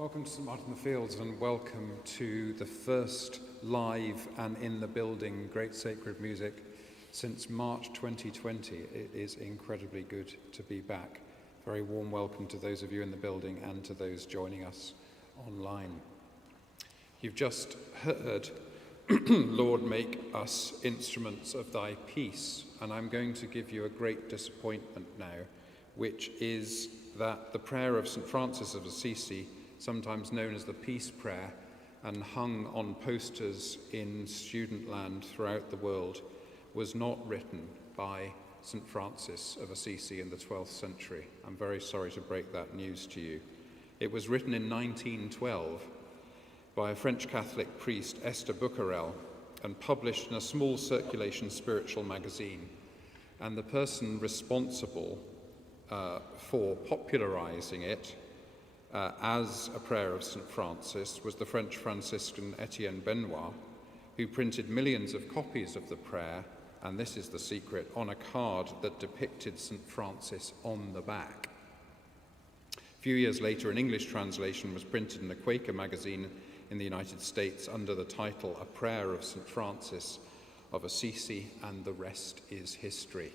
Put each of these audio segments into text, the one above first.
Welcome to St Martin in the Fields and welcome to the first live and in the building Great Sacred Music since March 2020. It is incredibly good to be back. Very warm welcome to those of you in the building and to those joining us online. You've just heard, Lord, make us instruments of thy peace, and I'm going to give you a great disappointment now, which is that the prayer of St Francis of Assisi, sometimes known as the Peace Prayer, and hung on posters in student land throughout the world, was not written by St Francis of Assisi in the 12th century. I'm very sorry to break that news to you. It was written in 1912 by a French Catholic priest, Esther Becquerel, and published in a small circulation spiritual magazine. And the person responsible for popularizing it as a prayer of St. Francis was the French Franciscan Etienne Benoit, who printed millions of copies of the prayer, and this is the secret, on a card that depicted St. Francis on the back. A few years later, an English translation was printed in a Quaker magazine in the United States under the title A Prayer of St. Francis of Assisi, and the rest is history.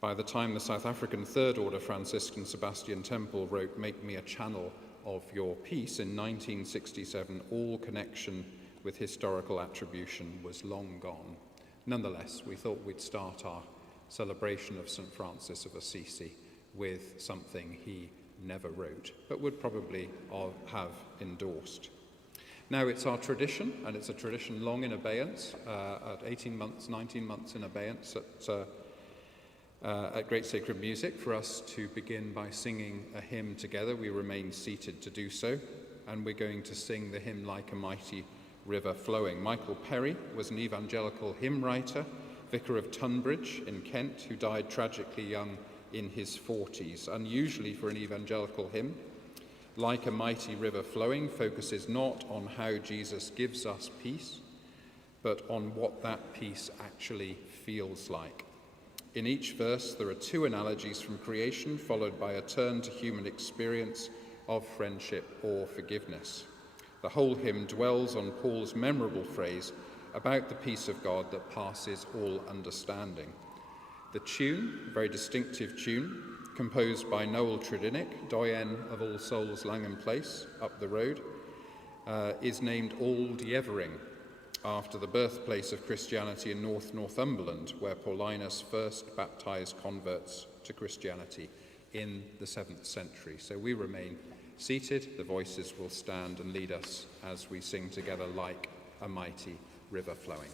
By the time the South African Third Order Franciscan Sebastian Temple wrote Make Me a Channel of Your Peace in 1967, all connection with historical attribution was long gone. Nonetheless, we thought we'd start our celebration of St. Francis of Assisi with something he never wrote, but would probably have endorsed. Now, it's our tradition, and it's a tradition long in abeyance, at 18 months, 19 months in abeyance at Great Sacred Music, for us to begin by singing a hymn together. We remain seated to do so, and we're going to sing the hymn Like a Mighty River Flowing. Michael Perry was an evangelical hymn writer, vicar of Tunbridge in Kent, who died tragically young in his 40s. Unusually for an evangelical hymn, Like a Mighty River Flowing focuses not on how Jesus gives us peace, but on what that peace actually feels like. In each verse, there are two analogies from creation, followed by a turn to human experience of friendship or forgiveness. The whole hymn dwells on Paul's memorable phrase about the peace of God that passes all understanding. The tune, a very distinctive tune, composed by Noel Tredinnick, doyen of All Souls Langham Place, up the road, is named Old Yevering, after the birthplace of Christianity in Northumberland, where Polina first baptized converts to Christianity in the 7th century. So we remain seated, the voices will stand and lead us as we sing together Like a Mighty River Flowing.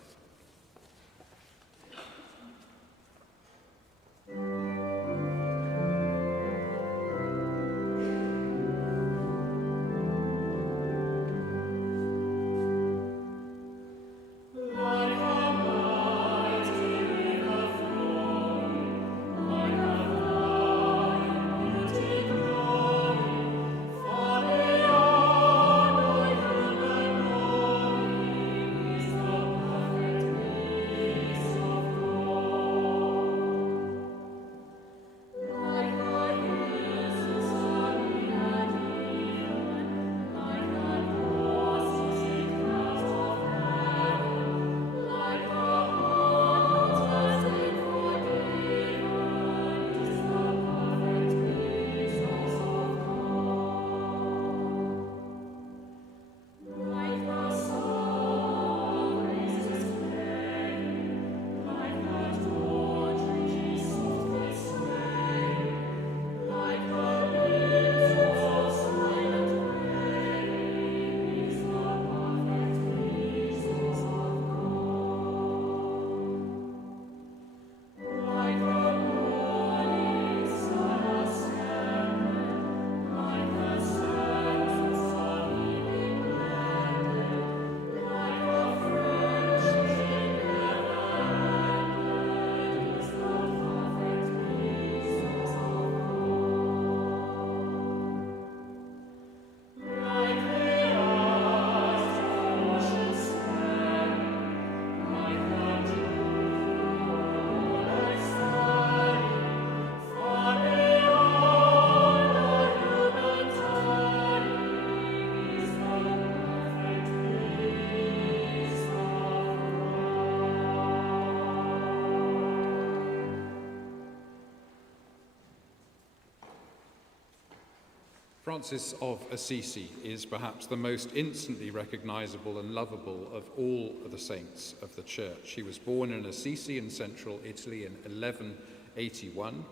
Francis of Assisi is perhaps the most instantly recognizable and lovable of all of the saints of the Church. He was born in Assisi in central Italy in 1181.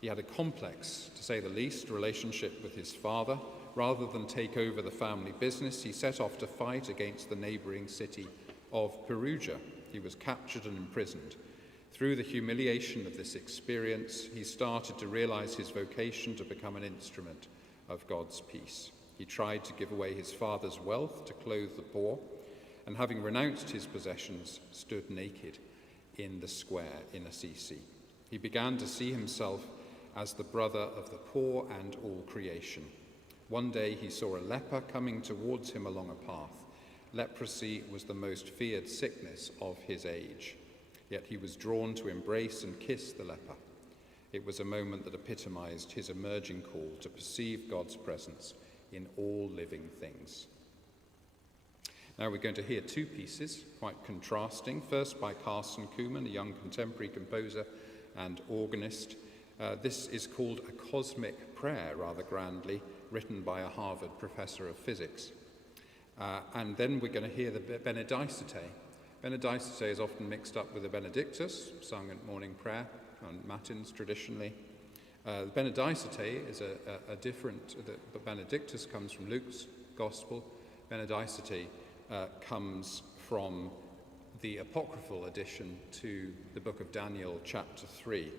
He had a complex, to say the least, relationship with his father. Rather than take over the family business, he set off to fight against the neighboring city of Perugia. He was captured and imprisoned. Through the humiliation of this experience, he started to realize his vocation to become an instrument of God's peace. He tried to give away his father's wealth to clothe the poor, and having renounced his possessions, stood naked in the square in Assisi. He began to see himself as the brother of the poor and all creation. One day he saw a leper coming towards him along a path. Leprosy was the most feared sickness of his age, yet he was drawn to embrace and kiss the leper. It was a moment that epitomized his emerging call to perceive God's presence in all living things. Now we're going to hear two pieces, quite contrasting. First by Carson, Cooman, a young contemporary composer and organist. This is called A Cosmic Prayer, rather grandly, written by a Harvard professor of physics. And then we're going to hear the Benedicite. Benedicite is often mixed up with the Benedictus, sung at morning prayer on matins traditionally. The Benedicite is a different, the Benedictus comes from Luke's Gospel. Benedicite comes from the apocryphal addition to the book of Daniel, chapter 3,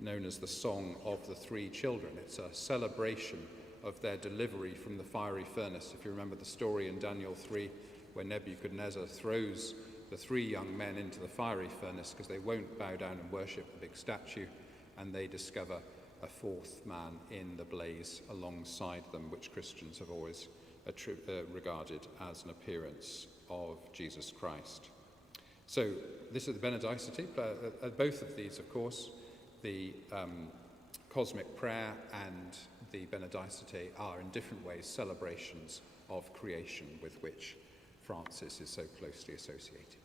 known as the Song of the Three Children. It's a celebration of their delivery from the fiery furnace. If you remember the story in Daniel 3, where Nebuchadnezzar throws the three young men into the fiery furnace because they won't bow down and worship the big statue, and they discover a fourth man in the blaze alongside them, which Christians have always regarded as an appearance of Jesus Christ. So this is the Benedicite. Both of these, of course, the Cosmic Prayer and the Benedicite, are in different ways celebrations of creation with which Francis is so closely associated.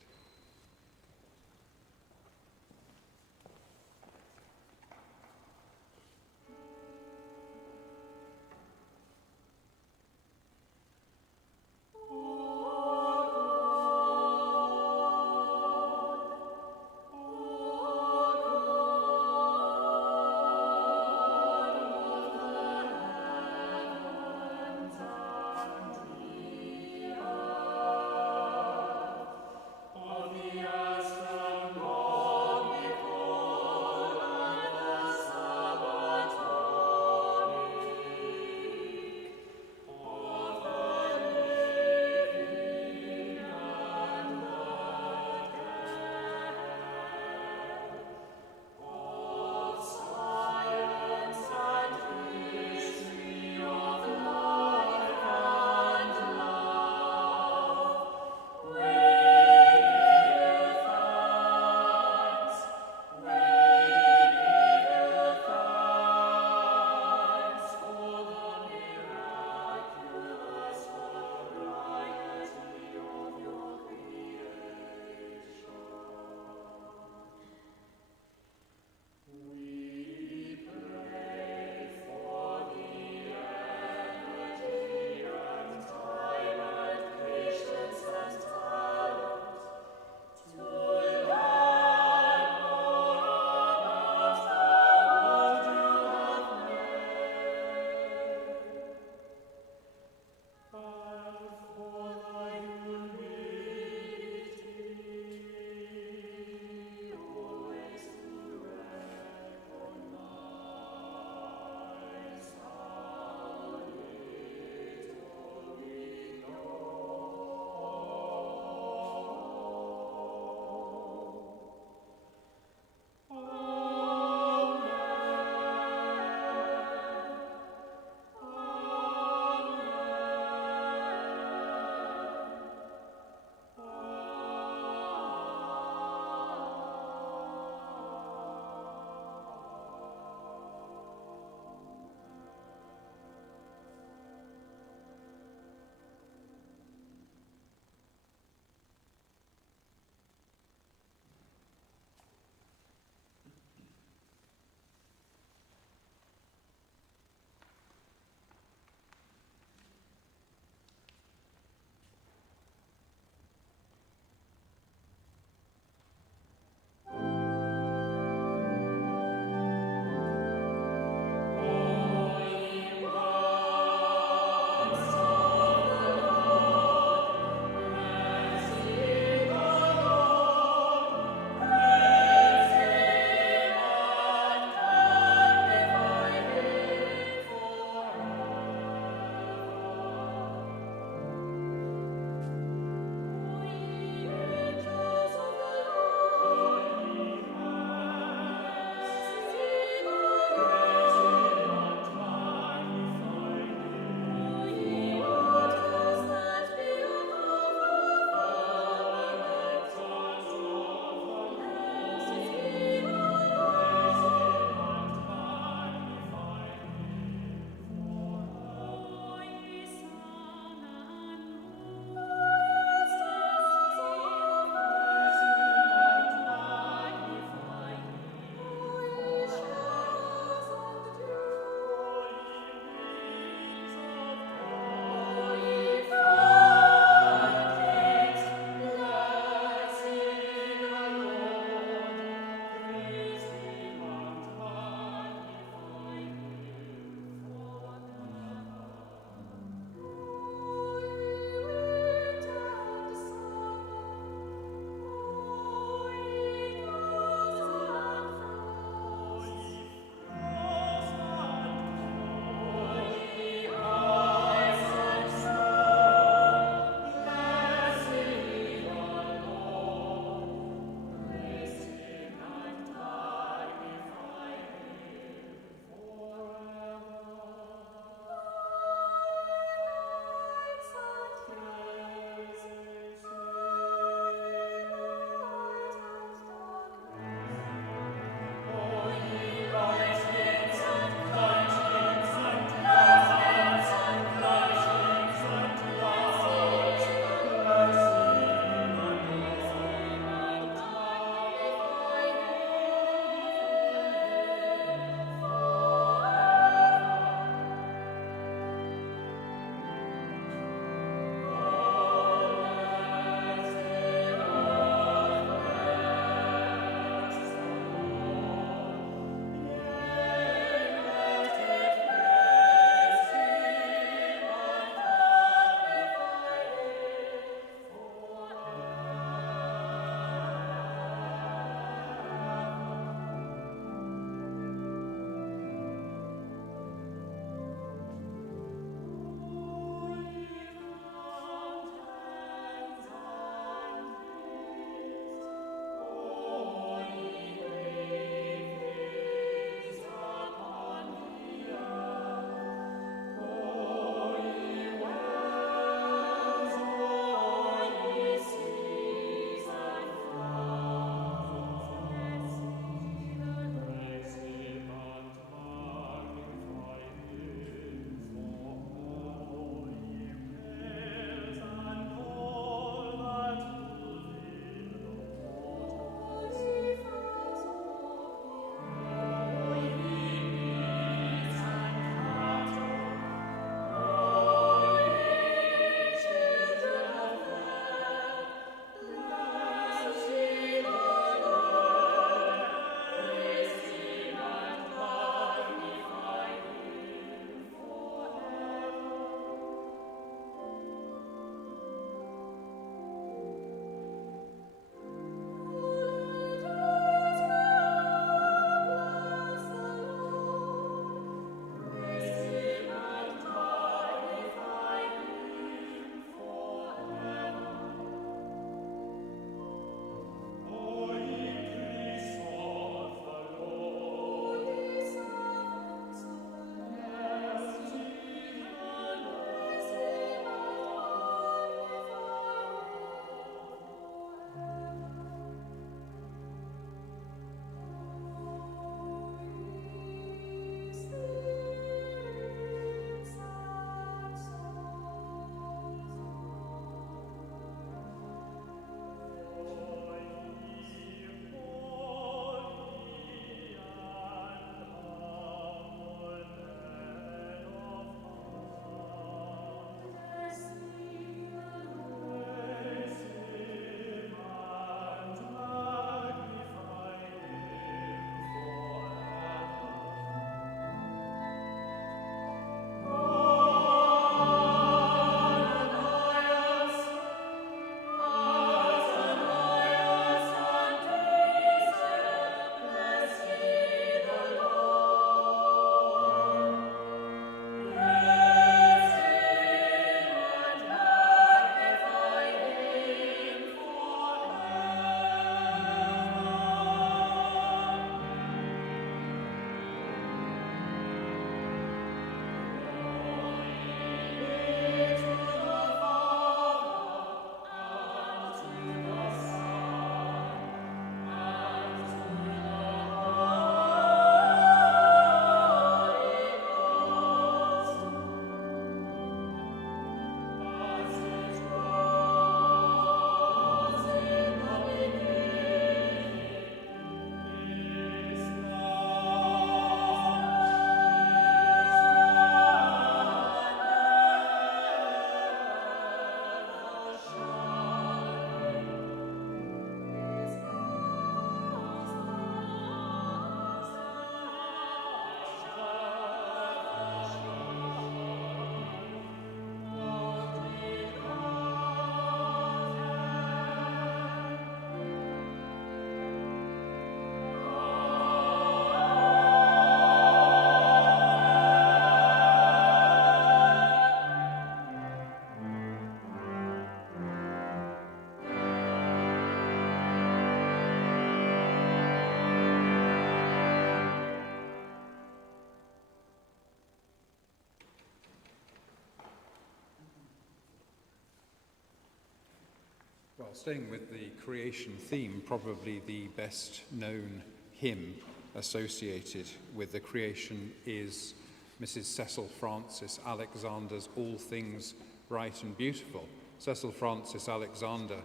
Well, staying with the creation theme, probably the best known hymn associated with the creation is Mrs. Cecil Frances Alexander's All Things Bright and Beautiful. Cecil Frances Alexander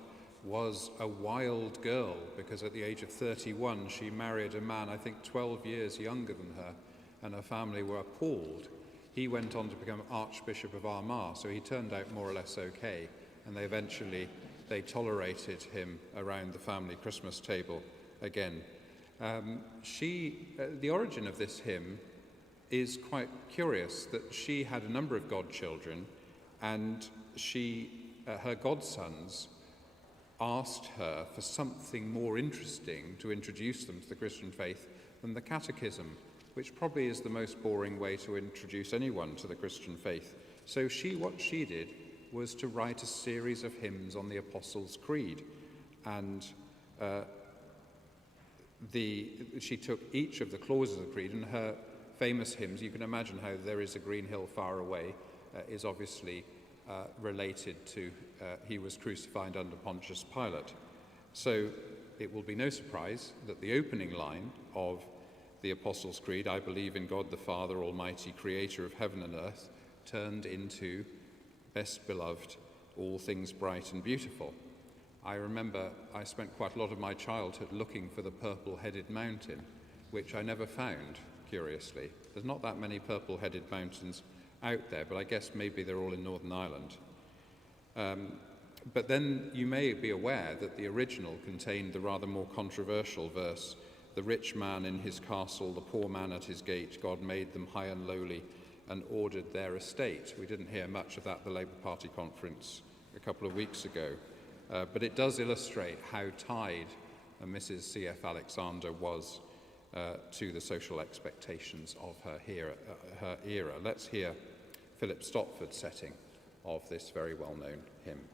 was a wild girl because at the age of 31 she married a man I think 12 years younger than her, and her family were appalled. He went on to become Archbishop of Armagh, so he turned out more or less okay, and they tolerated him around the family Christmas table again. The origin of this hymn is quite curious, that she had a number of godchildren, and her godsons asked her for something more interesting to introduce them to the Christian faith than the catechism, which probably is the most boring way to introduce anyone to the Christian faith. So what she did was to write a series of hymns on the Apostles' Creed, and she took each of the clauses of the Creed, and her famous hymns, you can imagine how There Is a Green Hill Far Away is obviously related to He was crucified under Pontius Pilate. So it will be no surprise that the opening line of the Apostles' Creed, I believe in God the Father Almighty, creator of heaven and earth, turned into best beloved, all things bright and beautiful. I remember I spent quite a lot of my childhood looking for the purple-headed mountain, which I never found, curiously. There's not that many purple-headed mountains out there, but I guess maybe they're all in Northern Ireland. But then you may be aware that the original contained the rather more controversial verse, "The rich man in his castle, the poor man at his gate, God made them high and lowly and ordered their estate." We didn't hear much of that at the Labour Party conference a couple of weeks ago, but it does illustrate how tied Mrs. C.F. Alexander was to the social expectations of her era. Let's hear Philip Stopford's setting of this very well-known hymn.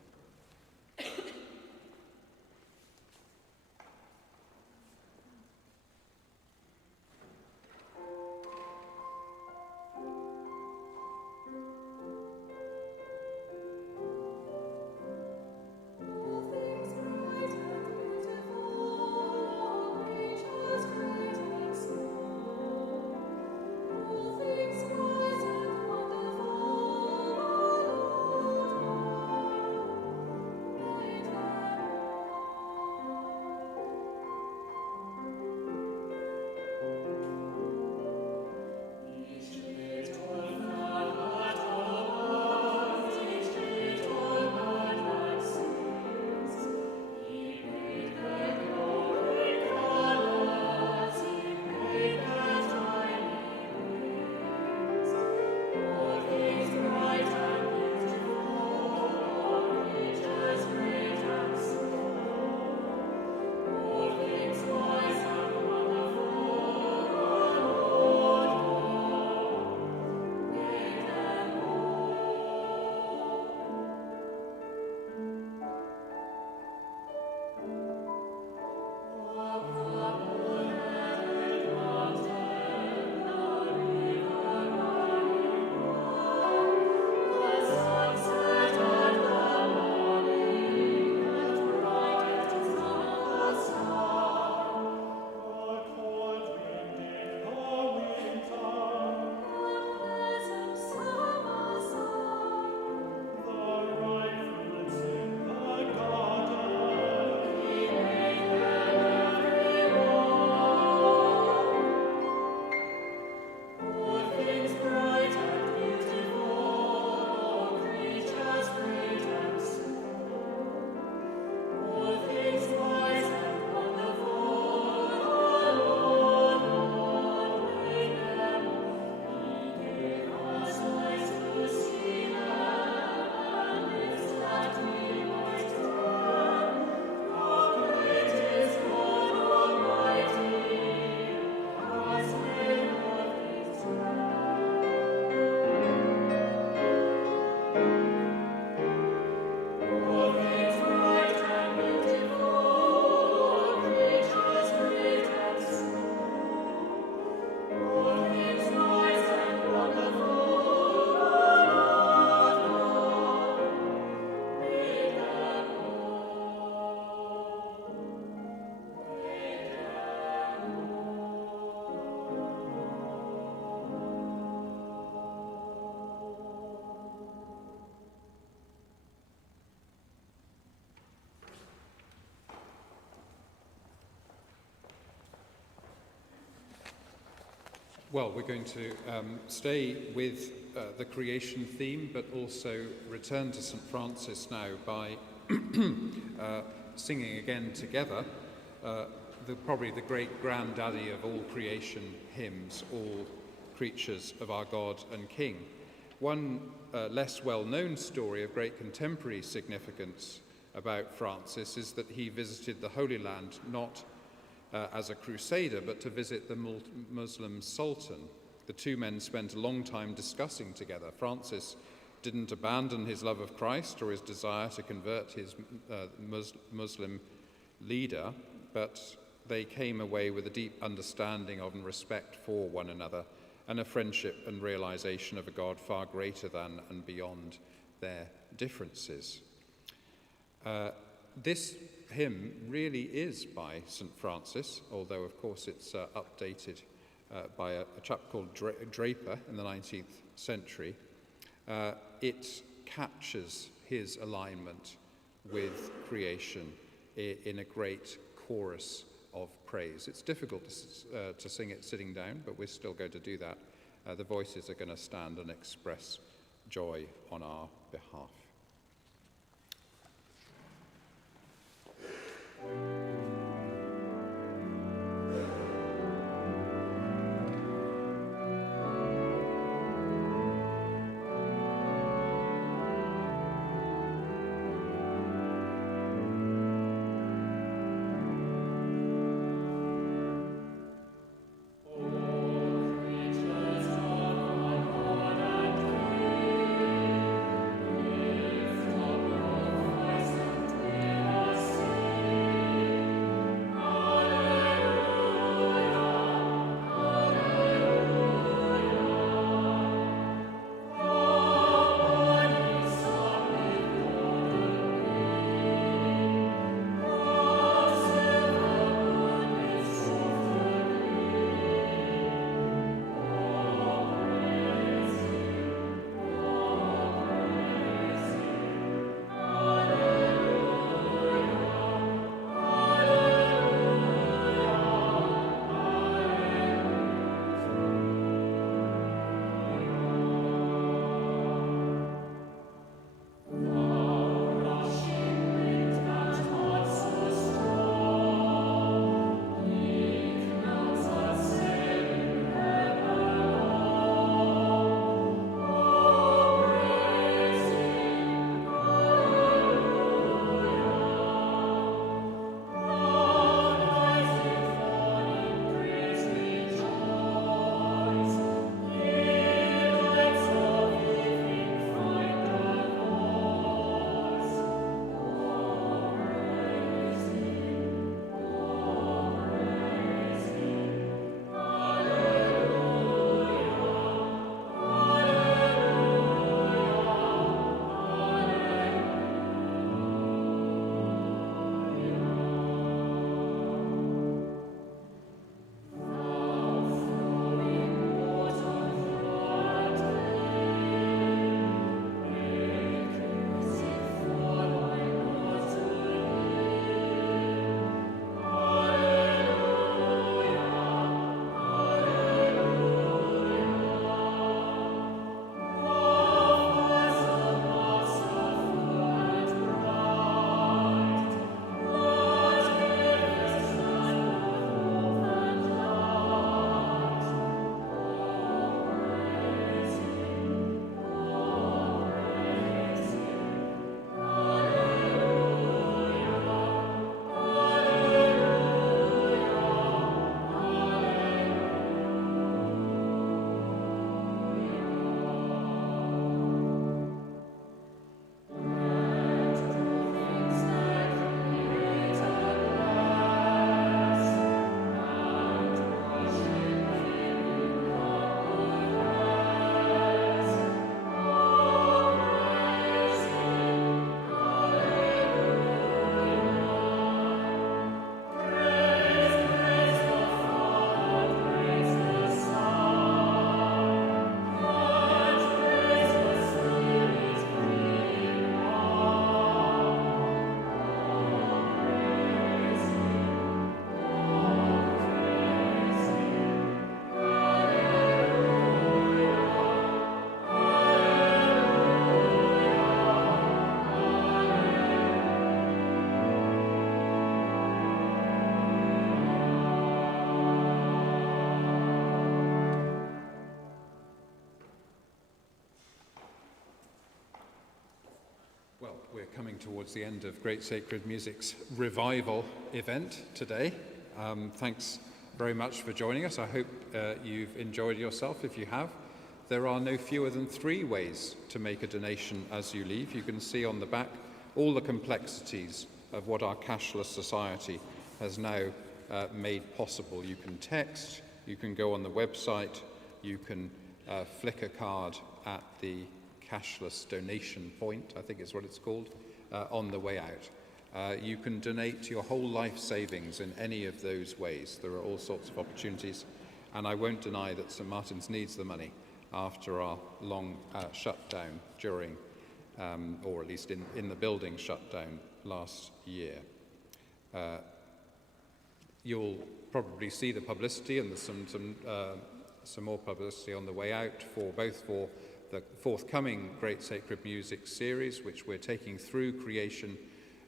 Well, we're going to stay with the creation theme, but also return to St. Francis now by singing again together probably the great granddaddy of all creation hymns, All Creatures of Our God and King. One less well-known story of great contemporary significance about Francis is that he visited the Holy Land not as a crusader, but to visit the Muslim Sultan. The two men spent a long time discussing together. Francis didn't abandon his love of Christ or his desire to convert his Muslim leader, but they came away with a deep understanding of and respect for one another, and a friendship and realization of a God far greater than and beyond their differences. This hymn really is by St. Francis, although of course it's updated by a chap called Draper in the 19th century. It captures his alignment with creation in a great chorus of praise. It's difficult to sing it sitting down, but we're still going to do that. The voices are going to stand and express joy on our behalf. We're coming towards the end of Great Sacred Music's revival event today. Thanks very much for joining us. I hope you've enjoyed yourself. If you have, there are no fewer than 3 ways to make a donation as you leave. You can see on the back all the complexities of what our cashless society has now made possible. You can text, you can go on the website, you can flick a card at the cashless donation point, I think is what it's called, on the way out. You can donate your whole life savings in any of those ways. There are all sorts of opportunities, and I won't deny that St Martin's needs the money after our long shutdown during, or at least in the building shutdown last year. You'll probably see the publicity, and there's some more publicity on the way out for the forthcoming Great Sacred Music series, which we're taking through creation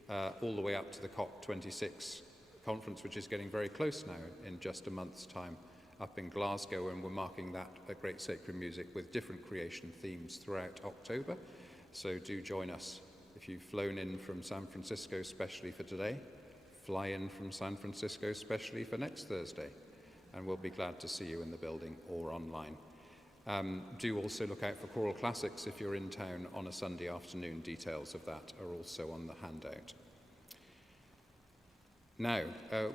all the way up to the COP26 conference, which is getting very close now in just a month's time up in Glasgow, and we're marking that at Great Sacred Music with different creation themes throughout October. So do join us. If you've flown in from San Francisco especially for today, fly in from San Francisco especially for next Thursday, and we'll be glad to see you in the building or online. Do also look out for choral classics if you're in town on a Sunday afternoon. Details of that are also on the handout. Now,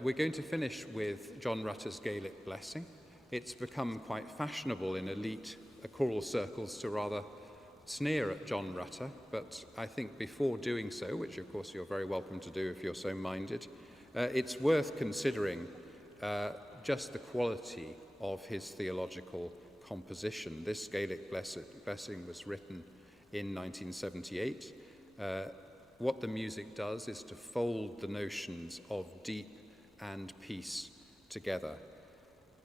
we're going to finish with John Rutter's Gaelic blessing. It's become quite fashionable in elite choral circles to rather sneer at John Rutter, but I think before doing so, which of course you're very welcome to do if you're so minded, it's worth considering just the quality of his theological composition. This Gaelic blessing was written in 1978. What the music does is to fold the notions of deep and peace together,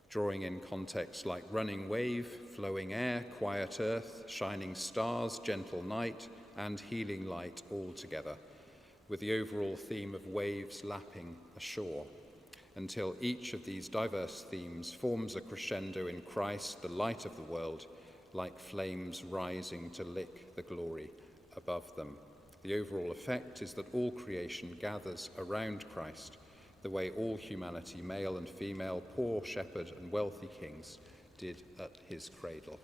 drawing in contexts like running wave, flowing air, quiet earth, shining stars, gentle night, and healing light all together, with the overall theme of waves lapping ashore, until each of these diverse themes forms a crescendo in Christ, the light of the world, like flames rising to lick the glory above them. The overall effect is that all creation gathers around Christ, the way all humanity, male and female, poor, shepherd, and wealthy kings, did at his cradle.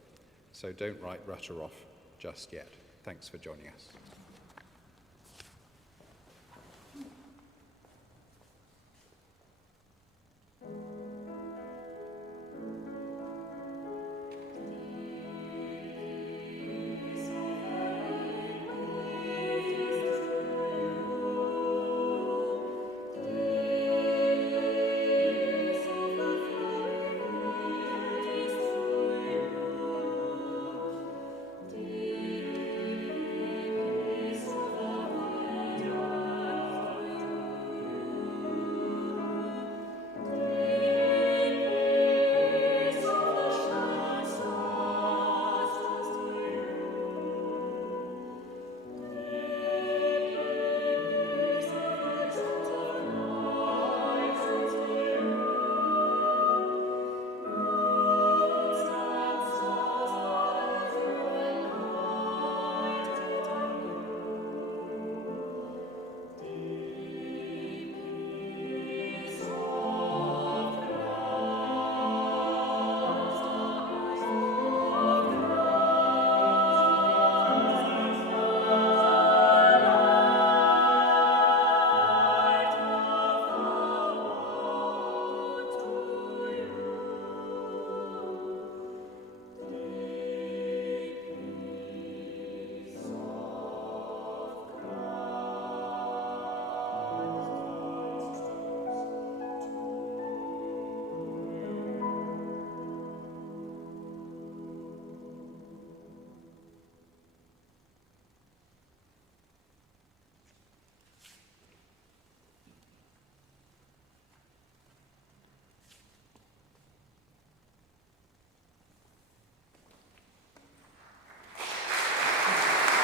So don't write Rutter off just yet. Thanks for joining us.